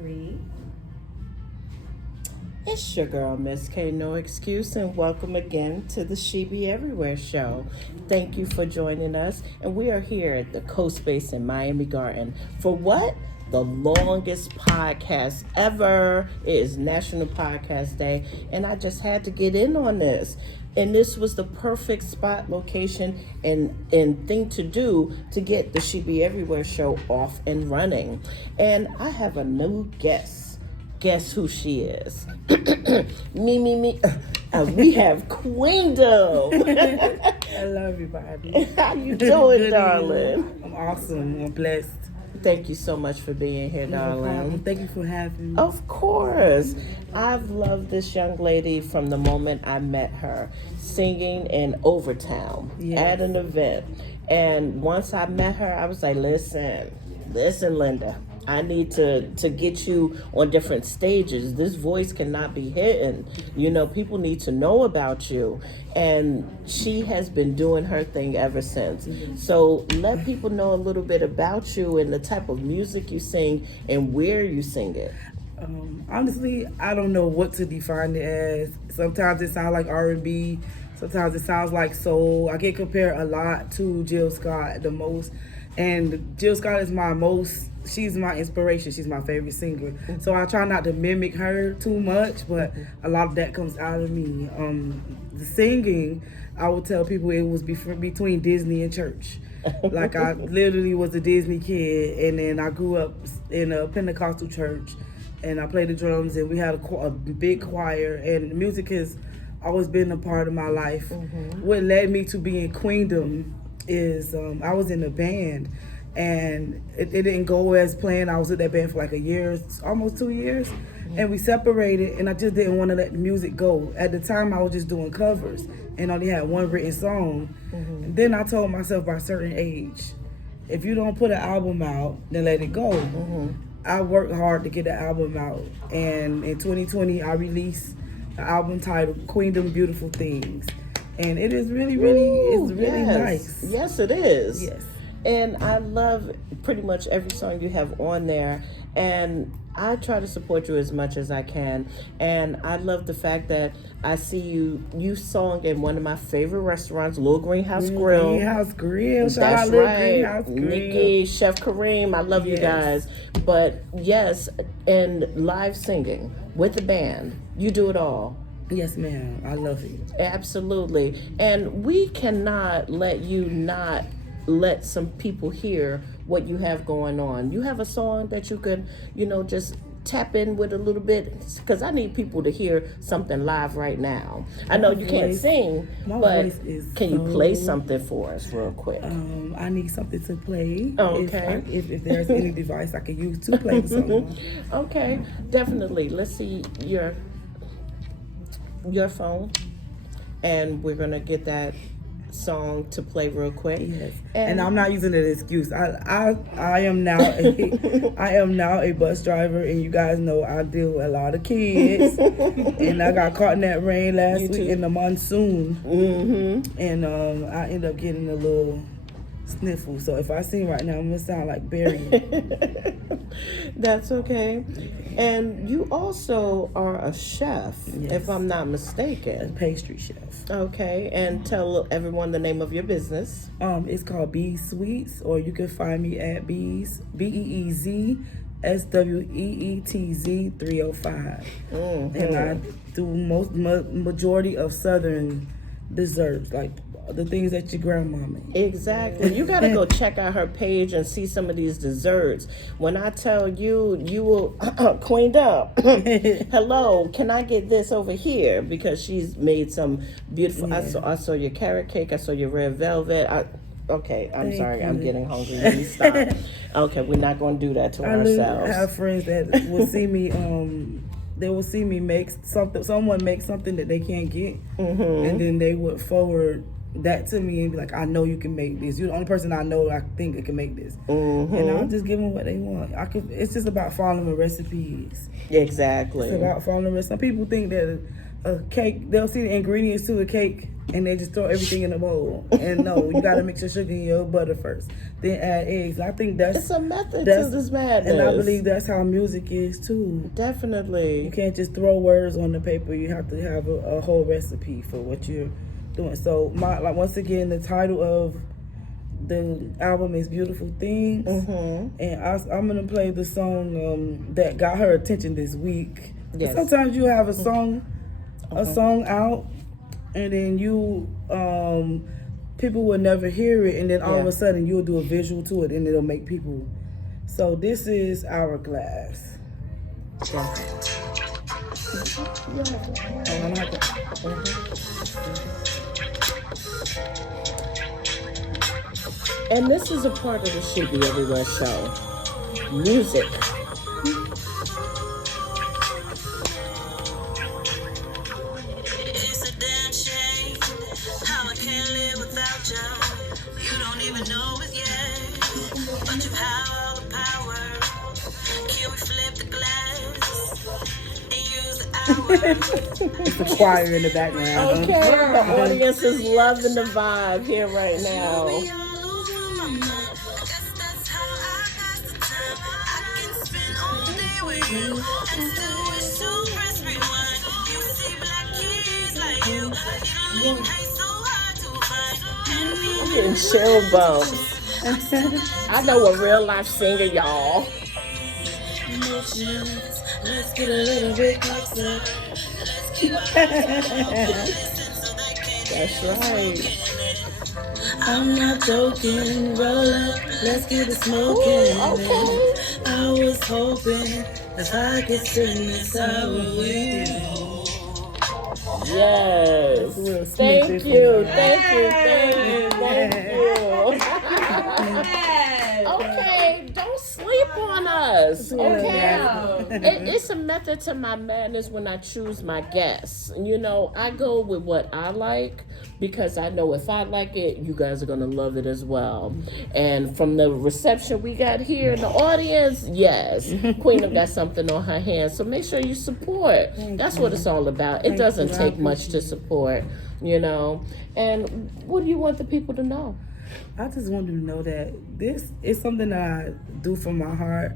3. It's your girl, Miss K, No Excuse, and welcome again to the SheBeEverywhere Show. Thank you for joining us, and we are here at the Coast Base in Miami Garden for what? The longest podcast ever. It is National Podcast Day, and I just had to get in on this. And this was the perfect spot, location, and thing to do to get the SheBeEverywhere Show off and running. And I have a new guest. Guess who she is? me. We have Queendom. Hello, everybody. How you doing, darling? I'm awesome. I'm blessed. Thank you so much for being here, darling. Thank you for having me. Of course. I've loved this young lady from the moment I met her, singing in Overtown at an event. And once I met her, I was like, listen, Linda. I need to get you on different stages. This voice cannot be hidden. You know, people need to know about you. And she has been doing her thing ever since. So let people know a little bit about you and the type of music you sing and where you sing it. Honestly, I don't know what to define it as. Sometimes it sounds like R&B. Sometimes it sounds like soul. I get compared a lot to Jill Scott the most. And Jill Scott is she's my inspiration. She's my favorite singer. So I try not to mimic her too much, but a lot of that comes out of me. The singing, I would tell people it was between Disney and church. Like I literally was a Disney kid, and then I grew up in a Pentecostal church, and I played the drums, and we had a big choir, and music has always been a part of my life. What led me to being Queendom is I was in a band, and it didn't go as planned. I was with that band for like a year, almost 2 years, and we separated, and I just didn't want to let the music go. At the time, I was just doing covers and only had one written song. And then I told myself by a certain age, if you don't put an album out, then let it go. I worked hard to get the album out, and in 2020, I released an album titled Queendom Beautiful Things. And it is really nice. Yes, it is. Yes. And I love pretty much every song you have on there. And I try to support you as much as I can. And I love the fact that I see you sung in one of my favorite restaurants, Little Greenhouse Grill. Greenhouse Grill. That's right. Nikki, Chef Kareem, I love you guys. But yes, and live singing with the band, you do it all. Yes, ma'am. I love it. Absolutely. And we cannot let you not let some people hear what you have going on. You have a song that you could, just tap in with a little bit, because I need people to hear something live right now. I know you can't sing, but can you play something for us real quick? I need something to play. Okay. If there's any device I can use to play the song. Okay, definitely. Let's see your phone, and we're gonna get that song to play real quick. Yes. And I'm not using it as an excuse. I am now a bus driver, and you guys know I deal with a lot of kids. And I got caught in that rain last week in the monsoon. And I ended up getting a little sniffle. So if I sing right now, I'm gonna sound like Barry. That's okay. And you also are a chef, if I'm not mistaken. A pastry chef. Okay, and tell everyone the name of your business. It's called Bees Sweets, or you can find me at Bees, BEEZ SWEETZ 305. And I do majority of Southern desserts, like the things that your grandma made. Exactly. You got to go check out her page and see some of these desserts. When I tell you, you will cleaned up. Hello, can I get this over here? Because she's made some beautiful. I saw your carrot cake. I saw your red velvet. Okay, I'm sorry. I'm getting hungry. Let me stop. Okay, we're not going to do that to ourselves. I have friends that will see me. They will see me make something. Someone make something that they can't get, and then they would forward that to me and be like, I know you can make this. You're the only person I know I think that can make this. And I'll just give them what they want. It's just about following the recipes. Exactly. It's about following the recipes. Some people think that a cake, they'll see the ingredients to a cake and they just throw everything in a bowl. And no, you gotta mix your sugar and your butter first, then add eggs. I think It's a method to this madness. and I believe that's how music is too. Definitely. You can't just throw words on the paper. You have to have a whole recipe for what you're doing. So once again, the title of the album is Beautiful Things, and I'm gonna play the song that got her attention this week. Yes. Sometimes you have a song out, and then you people will never hear it, and then all of a sudden you'll do a visual to it, and it'll make people. So this is Hourglass. And this is a part of the SheBeEverywhere Show. Music. It's a damn shame how I can't live without you. You don't even know it yet, but you have all the power. Can we flip the glass and use the hour? It's the choir in the background. Okay, the audience is loving the vibe here right now. We all losing my mind. Guess that's how I pass the time. I can spend all day with you and still wish to press rewind. You see black kids like you, it don't pay so hard to find. And we I'm getting chill bumps. I know a real life singer, y'all. emotions. Let's get a little bit closer. Let's keep our That's right. I'm not joking, roll up, let's get it smoking. Okay. I was hoping if I could spend this hour with you. Yes. Will Smith Thank is you. in there. Thank you. Okay, don't sleep on us. Okay. It's a method to my madness when I choose my guests. You know, I go with what I like because I know if I like it, you guys are going to love it as well. And from the reception we got here in the audience, yes, Queendom got something on her hands. So make sure you support. That's what it's all about. It doesn't take much to support, you know. And what do you want the people to know? I just want them to know that this is something that I do from my heart.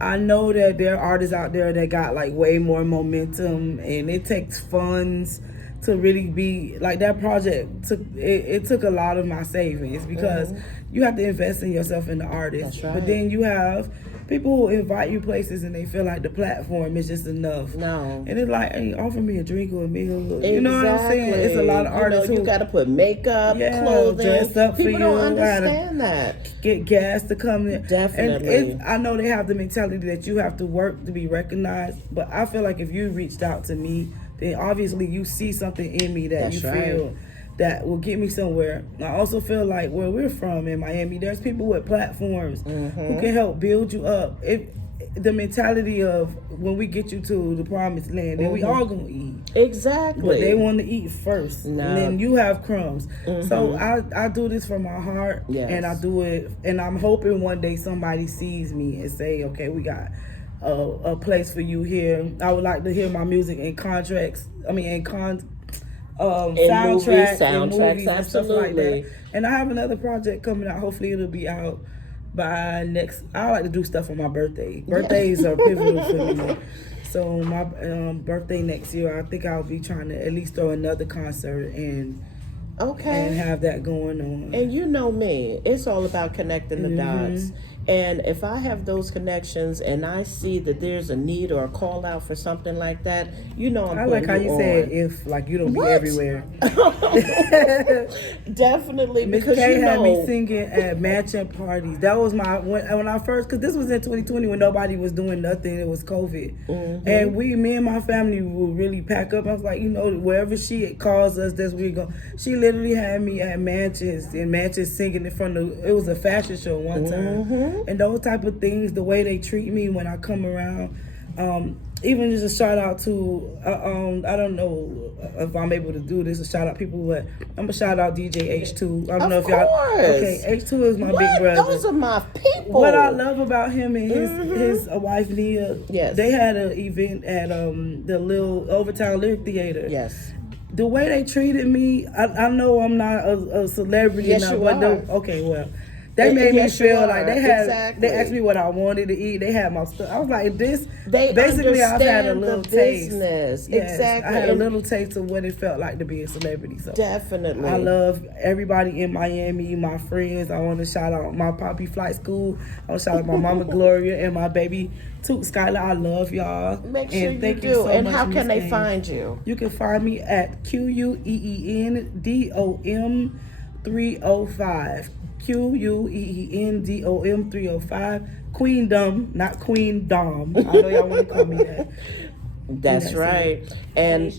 I know that there are artists out there that got like way more momentum, and it takes funds to really be like that project. It took a lot of my savings because you have to invest in yourself and the artist. That's right. But then you have people who invite you places and they feel like the platform is just enough. No. And it's like, hey, offer me a drink or a meal. You know what I'm saying? It's a lot of artists you who got to put makeup, clothing. dress up for People you. don't understand that. Get gas to come in. Definitely. And I know they have the mentality that you have to work to be recognized, but I feel like if you reached out to me, then obviously you see something in me that That's you right. feel that will get me somewhere. I also feel like where we're from in Miami, there's people with platforms who can help build you up. The mentality of when we get you to the promised land, then we all gonna eat. Exactly. But they want to eat first, No. and then you have crumbs. So I do this from my heart, Yes. and I do it, and I'm hoping one day somebody sees me and say, okay, we got a place for you here. I would like to hear my music in contracts. I mean, soundtracks, and movies and stuff like absolutely. that. And I have another project coming out. Hopefully, it'll be out by next. I like to do stuff on my birthday. Birthdays are pivotal for me. So my birthday next year, I think I'll be trying to at least throw another concert and have that going on. And you know me, it's all about connecting the dots. And if I have those connections and I see that there's a need or a call out for something like that, you know I'm I putting like how you on. said if, like, you don't What? be everywhere. Definitely, Miss because K you had know. me singing at matching parties. That was my when I first, because this was in 2020 when nobody was doing nothing. It was COVID, and me and my family would really pack up. I was like, you know, wherever she calls us, that's where we go. She literally had me at mansions singing in front of. It was a fashion show one time, and those type of things. The way they treat me when I come around. Even just a shout out to, I don't know if I'm able to do this, a shout out people, but I'm going to shout out DJ H2. I don't know if y'all. Okay, H2 is my big brother. Those are my people. What I love about him and his wife Nia, Yes. they had an event at the Little Overtown Lyric Theater. Yes. The way they treated me, I know I'm not a celebrity. Yes, now, you but are. Okay, well, they made Yes, me you feel are. like they had. Exactly. They asked me what I wanted to eat. They had my stuff. I was like, this. They Basically, I've had a understand little the taste. business. Yes, Exactly. I had a And little taste of what it felt like to be a celebrity. So definitely. I love everybody in Miami, my friends. I want to shout out my Poppy Flight School. I want to shout out my mama Gloria and my baby Toot Skylar. I love y'all. Make sure and you thank do. so And much, how Miss can they Kane. find you? You can find me at QUEENDOM 305. QUEENDOM 305. Queendom, not Queendom. I know y'all want to call me that. That's That's right. And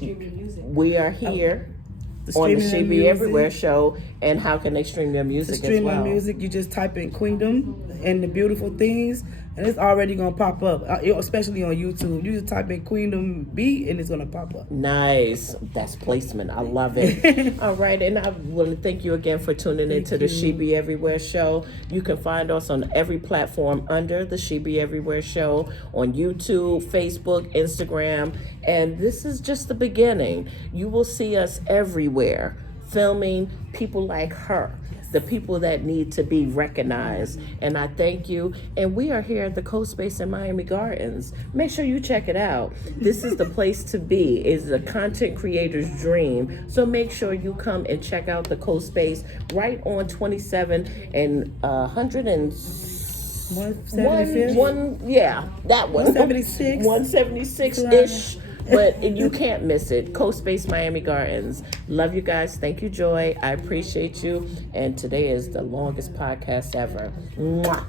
we are here on the streaming She of Be Everywhere music. Show. And how can they stream your To music stream as well? my music, you just type in Queendom and the beautiful things, and it's already gonna pop up. Especially on YouTube, you just type in Queendom B, and it's gonna pop up. Nice. That's placement. I love it. All right. And I want to thank you again for tuning into the She Be Everywhere Show. You can find us on every platform under the She Be Everywhere Show on YouTube, Facebook, Instagram. And this is just the beginning. You will see us everywhere filming people like her. The people that need to be recognized. And I thank you. And we are here at the Coast Space in Miami Gardens. Make sure you check it out. This is the place to be. It's a content creator's dream. So make sure you come and check out the Coast Space right on 27 and 100 and 175th? that one. 176. 176-ish. But you can't miss it. Coast Space Miami Gardens. Love you guys. Thank you, Joy. I appreciate you. And today is the longest podcast ever. Mwah.